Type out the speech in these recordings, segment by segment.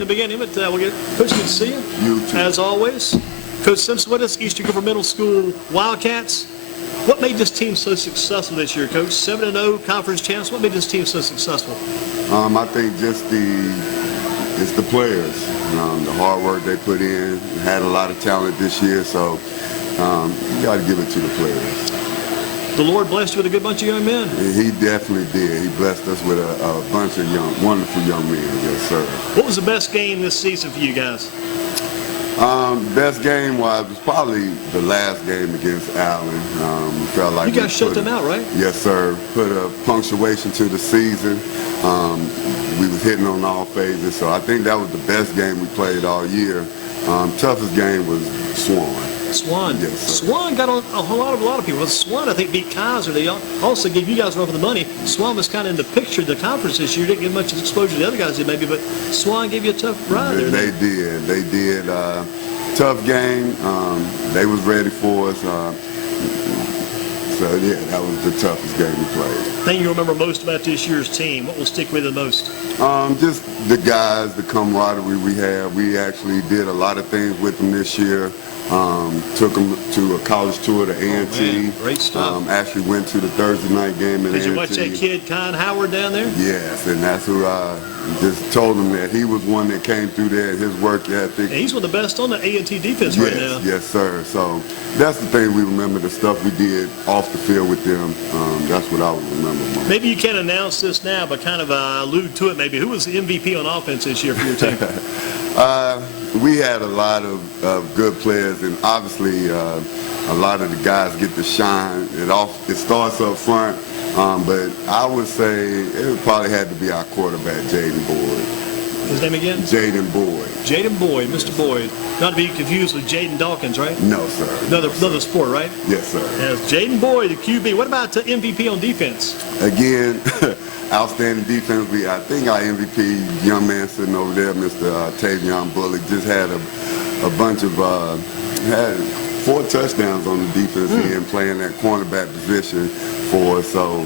in the beginning, but we'll get Coach, good to see you. You too. As always. Coach Simpson with us, Eastern Guilford Middle School Wildcats. What made this team so successful this year, Coach? 7-0 conference champs. What made this team so successful? I think just it's the players. The hard work they put in. Had a lot of talent this year, so you got to give it to the players. The Lord blessed you with a good bunch of young men. He definitely did. He blessed us with a bunch of wonderful young men. Yes, sir. What was the best game this season for you guys? Best game was probably the last game against Allen. We felt like you guys shut them out, right? Yes, sir. Put a punctuation to the season. We was hitting on all phases, so I think that was the best game we played all year. Toughest game was Shawn. Swan. Yes, sir. Swan got on a lot of people. Swan, I think, beat Kaiser. They also gave you guys a run for the money. Swan was kind of in the picture of the conference this year. Didn't get much exposure the other guys did, maybe, but Swan gave you a tough ride there. They did. Tough game. They was ready for us. So, yeah, that was the toughest game we played. Thing you remember most about this year's team? What will stick with you the most? Just the guys, the camaraderie we had. We actually did a lot of things with them this year. Took them to a college tour to A&T. Great stuff. Actually went to the Thursday night game at A&T. Did you watch that kid, Con Howard, down there? Yes, and that's who I just told him that he was one that came through there, his work ethic. And he's one of the best on the A&T defense right now. Yes, sir. So that's the thing we remember, the stuff we did off the field with them. That's what I would remember most. Maybe you can't announce this now, but kind of allude to it maybe. Who was the MVP on offense this year for your team? We had a lot of good players, and obviously a lot of the guys get to shine. It starts up front, but I would say it probably had to be our quarterback, Jaden Boyd. His name again? Jaden Boyd. Jaden Boyd, Mr. Boyd. Not to be confused with Jaden Dawkins, right? No, sir. Another sport, right? Yes, sir. Yes, Jaden Boyd, the QB. What about MVP on defense? Again, outstanding defense. I think our MVP, young man sitting over there, Mr. Tavion Bullock, just had a bunch of, had 4 touchdowns on the defense end, playing that cornerback position for us. So,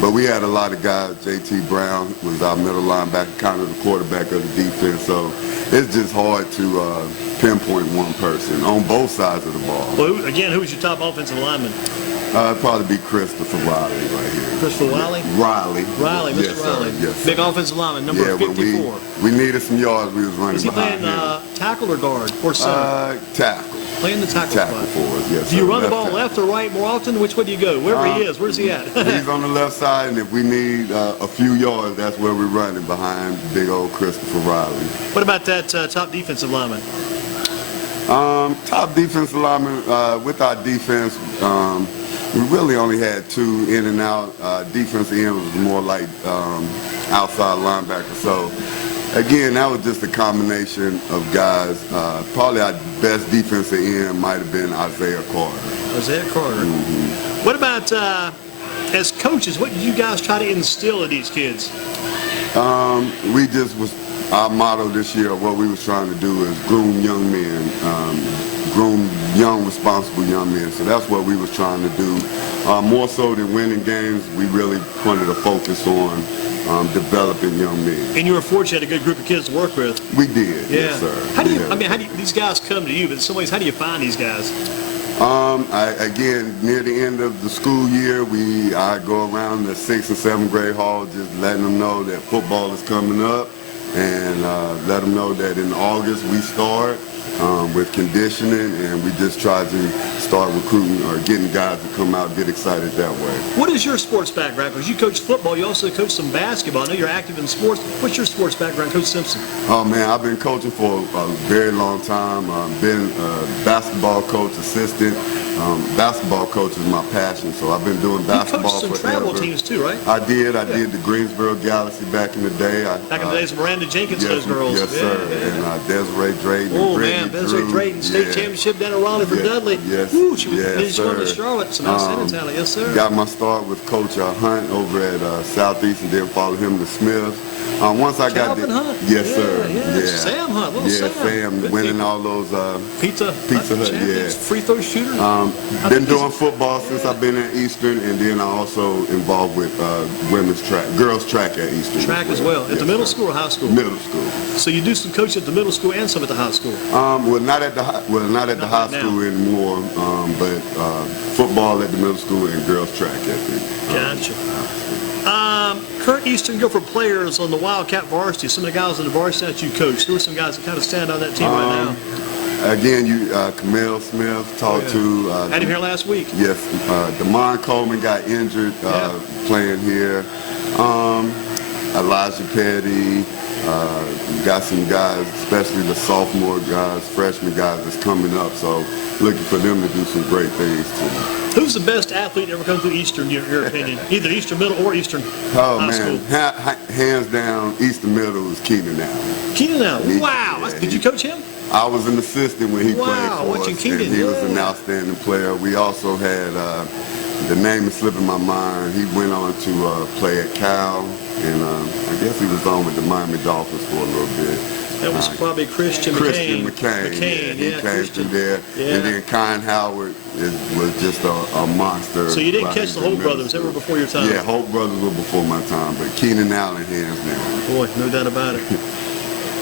but we had a lot of guys. J.T. Brown was our middle linebacker, kind of the quarterback of the defense. So it's just hard to pinpoint one person on both sides of the ball. Well, who was your top offensive lineman? It'd probably be Christopher Riley right here. Christopher Riley? Riley, Mr. Yes, Riley. sir. Yes, Big sir. offensive lineman, number 54. When we needed some yards, we was running Is he behind playing him. tackle or guard or center? Tackle. Playing the tackle spot. For us, yes, Do you sir. run the ball tackle. left or right more often? Which way do you go? Wherever he is, where's he at? He's on the left side, and if we need a few yards, that's where we're running, behind big old Christopher Riley. What about that top defensive lineman? Top defensive lineman, with our defense, we really only had 2 in and out. Defensive end was more like outside linebacker. So, again, that was just a combination of guys. Probably our best defensive end might have been Isaiah Carter. Isaiah Carter. What about, as coaches, what did you guys try to instill in these kids? We just was, our motto this year, what we was trying to do is groom young men, groom young, responsible young men. So that's what we was trying to do. More so than winning games, we really wanted to focus on developing young men. And you were fortunate to have a good group of kids to work with. We did, yes, sir. How do you, these guys come to you, but in some ways, how do you find these guys? Again, near the end of the school year, I go around the 6th and 7th grade hall, just letting them know that football is coming up, and let them know that in August we start with conditioning, and we just try to start recruiting or getting guys to come out, get excited that way. What is your sports background? Because you coach football, you also coach some basketball. I know you're active in sports. What's your sports background, Coach Simpson? Oh man, I've been coaching for a very long time. Been a basketball coach, assistant. Basketball coach is my passion, so I've been doing basketball forever. You coached some travel teams too, right? I did the Greensboro Galaxy back in the day. Back in the days of Miranda Jenkins, those girls. Yes, sir. And Desiree Drayton. Oh, man, Desiree Drayton, state championship down in Raleigh for Dudley. Yes, Woo, she was yes, going to Charlotte, some outstanding talent. Yes, sir. Got my start with Coach Hunt over at Southeast, and then followed him to Smith. Once I got the Hunt. Yes, sir. Yeah. Sam Hunt, little Sam. Winning all those Pizza Hut, free throw shooter. Been doing football since I've been at Eastern, and then I also involved with girls track at Eastern. Track as well. At the middle school or high school? Middle school. So you do some coaching at the middle school and some at the high school? Well, not at the high school anymore, but football at the middle school and girls track at the Gotcha. Current Eastern Guilford players on the Wildcat varsity, some of the guys on the varsity that you coach, who are some guys that kind of stand on that team right now? Again, Camille Smith talked to. Had him here last week. Yes, Damon Coleman got injured playing here. Elijah Petty. Got some guys, especially the sophomore guys, freshman guys that's coming up. So looking for them to do some great things too. Who's the best athlete to ever come through Eastern, in your opinion? Either Eastern Middle or Eastern High School? Hands down, Eastern Middle is Keenan Allen. Keenan Allen, wow. Yeah, Did you coach him? I was an assistant when he played for watching us, Keenan, and he was an outstanding player. We also had, the name is slipping my mind, he went on to play at Cal, and I guess he was on with the Miami Dolphins for a little bit. That was probably Christian McCain. He came through there. Yeah. And then Kyle Howard was just a monster. So you didn't catch the Holt brothers. They were before your time. Yeah, Holt brothers were before my time, but Keenan Allen hands down. Boy, no doubt about it.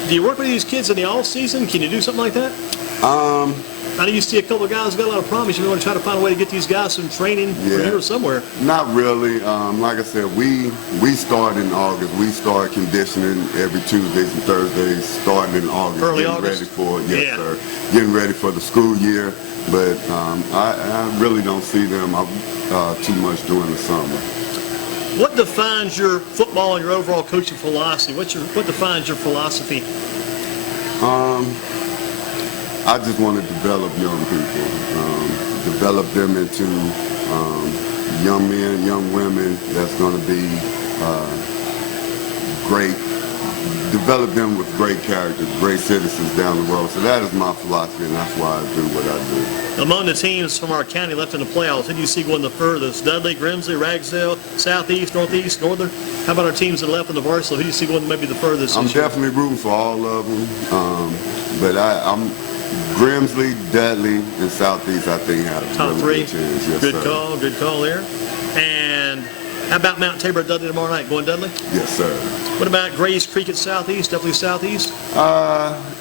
Do you work with these kids in the off season? Can you do something like that? I know you see a couple of guys got a lot of promise. You want to try to find a way to get these guys some training for here or somewhere. Not really. Like I said, we start in August. We start conditioning every Tuesdays and Thursdays, starting in August. Early getting August? Ready for sir. Getting ready for the school year. But I really don't see them too much during the summer. What defines your football and your overall coaching philosophy? What defines your philosophy? I just want to develop young people, develop them into young men, young women that's going to be great, develop them with great characters, great citizens down the road. So that is my philosophy, and that's why I do what I do. Among the teams from our county left in the playoffs, who do you see going the furthest? Dudley, Grimsley, Ragsdale, Southeast, Northeast, Northern? How about our teams that left in the varsity? Who do you see going maybe the furthest? I'm definitely rooting for all of them, but I'm Grimsley, Dudley, and Southeast, I think, have top really three. Good chance. Yes, good call there. And how about Mount Tabor at Dudley tomorrow night? Going Dudley? Yes, sir. What about Grays Creek at Southeast? Definitely Southeast?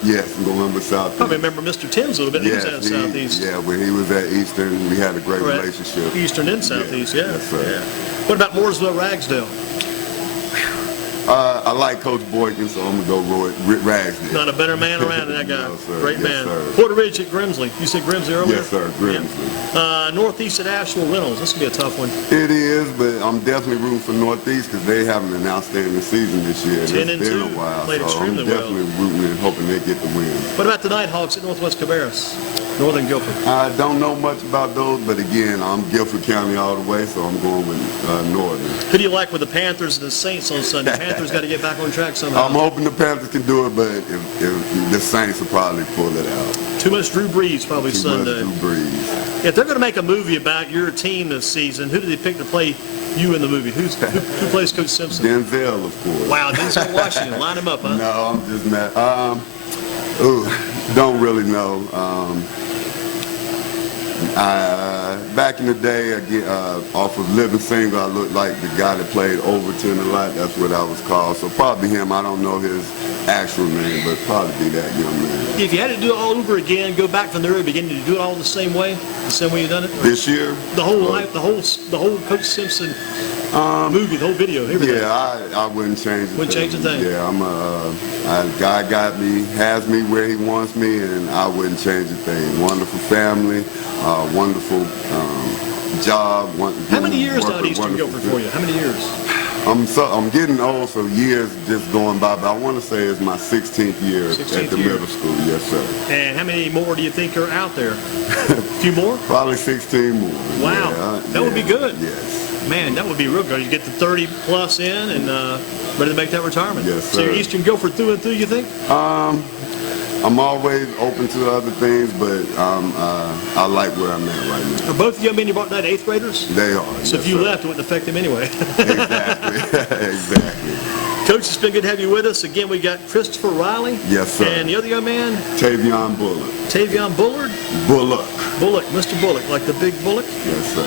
Yes, I'm going with Southeast. Probably remember Mr. Timms a little bit. He was at Southeast. Yeah, when he was at Eastern, we had a great relationship. Eastern and Southeast, yeah. Yes, sir. Yeah. What about Mooresville, Ragsdale? I like Coach Boykin, so I'm going to go with Ragsdale. Not a better man around than that guy. No, sir. Great Yes, man. Sir. Porter Ridge at Grimsley. You said Grimsley earlier? Yes, sir. Grimsley. Yeah. Northeast at Asheville Reynolds. This could be a tough one. It is, but I'm definitely rooting for Northeast because they having an outstanding season this year. 10-2. It's been a while, Played so extremely I'm definitely rooting and hoping they get the win. What about the Nighthawks at Northwest Cabarrus? Northern Guilford. I don't know much about those, but again, I'm Guilford County all the way, so I'm going with Northern. Who do you like with the Panthers and the Saints on Sunday? Panthers got to get back on track somehow. I'm hoping the Panthers can do it, but if the Saints will probably pull it out. Too much Drew Brees probably Sunday. Too much Drew Brees. If they're going to make a movie about your team this season, who do they pick to play you in the movie? Who plays Coach Simpson? Denzel, of course. Wow, Denzel Washington. Line him up, huh? No, I'm just mad. Don't really know. Back in the day, off of Living Single, I looked like the guy that played Overton a lot. That's what I was called. So probably him. I don't know his actual name, but probably be that young man. If you had to do it all over again, go back from the very beginning, to do it all the same way you've done it? This year? The whole life, the whole Coach Simpson movie, the whole video, everything. Yeah, I wouldn't change it. Wouldn't change a thing. Yeah, God has me where he wants me, and I wouldn't change a thing. Wonderful family, wonderful job. How many years now at Eastern Guilford for you? How many years? I'm getting old, so years just going by, but I want to say it's my 16th year at the middle school. Yes, sir. And how many more do you think are out there? A few more? Probably 16 more. Wow, that would be good. Yes. Man, that would be real good. You get the 30 plus in and ready to make that retirement. Yes, sir. So you're Eastern Guilford through and through, you think? I'm always open to other things, but I like where I'm at right now. Are both the young men you brought tonight 8th graders? They are. So yes, if you sir. left, it wouldn't affect them anyway. Exactly. Exactly. Coach, it's been good to have you with us. Again, we got Christopher Riley. Yes, sir. And the other young man, Tavion Bullock. Tavion Bullard. Bullock. Bullock, Mr. Bullock, like the big Bullock. Yes, sir.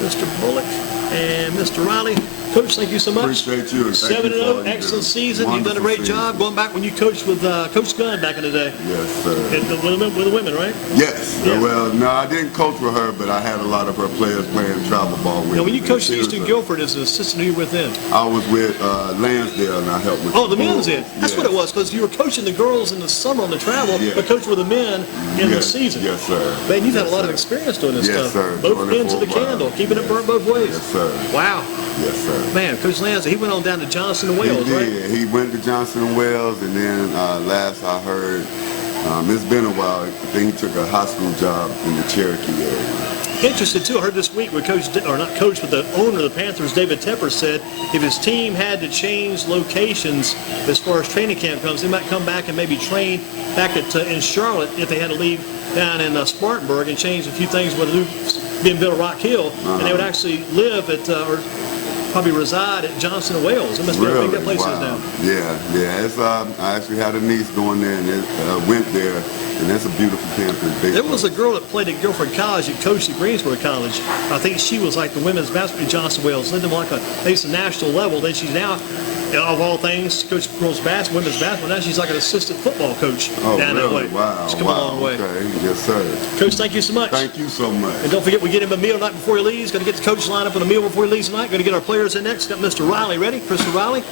Mr. Bullock and Mr. Riley. Coach, thank you so much. Appreciate you. 7-0, excellent season. You've done a great job going back when you coached with Coach Gunn back in the day. Yes, sir. With the women, right? Yes. Yeah. Well, no, I didn't coach with her, but I had a lot of her players playing travel ball with Now, when me. you coached She Eastern was Guilford as an assistant, who you were with then? I was with Lansdale, and I helped with Oh, the men's Bulls. end. That's what it was, because you were coaching the girls in the summer on the travel, Yeah. but coaching with the men in the Yes, season. Yes, sir. Man, you've had a Yes, lot of sir. experience doing this Yes, stuff. sir. Both Doing it ends of for the a while. candle, keeping it burnt both ways. Yes, sir. Wow. Yes, sir. Man, Coach Lansdale, he went on down to Johnson and Wales, He right? did. He went to Johnson and Wales, and then last I heard, it's been a while. I think he took a high school job in the Cherokee area. Interested too. I heard this week where not coach, but the owner of the Panthers, David Tepper, said if his team had to change locations as far as training camp comes, they might come back and maybe train back in Charlotte if they had to leave down in Spartanburg and change a few things with being built Rock Hill, and they would actually live at or probably reside at Johnson and Wales. It must be how big that place is now. Yeah. It's, I actually had a niece going there and went there, and that's a beautiful campus. There was a girl that played at Guilford College that coached at Greensboro College. I think she was like the women's basketball at Johnson Wales, led them like at least a national level. Then she's now, of all things, coached girls basketball, women's basketball. Now she's like an assistant football coach down that way. Wow. She's come a long way. Okay. Yes, sir. Coach, thank you so much. Thank you so much. And don't forget, we get him a meal night before he leaves. Got to get the coach lined up with a meal before he leaves tonight. Got to get our players in next. Got Mr. Riley ready. Christopher Riley.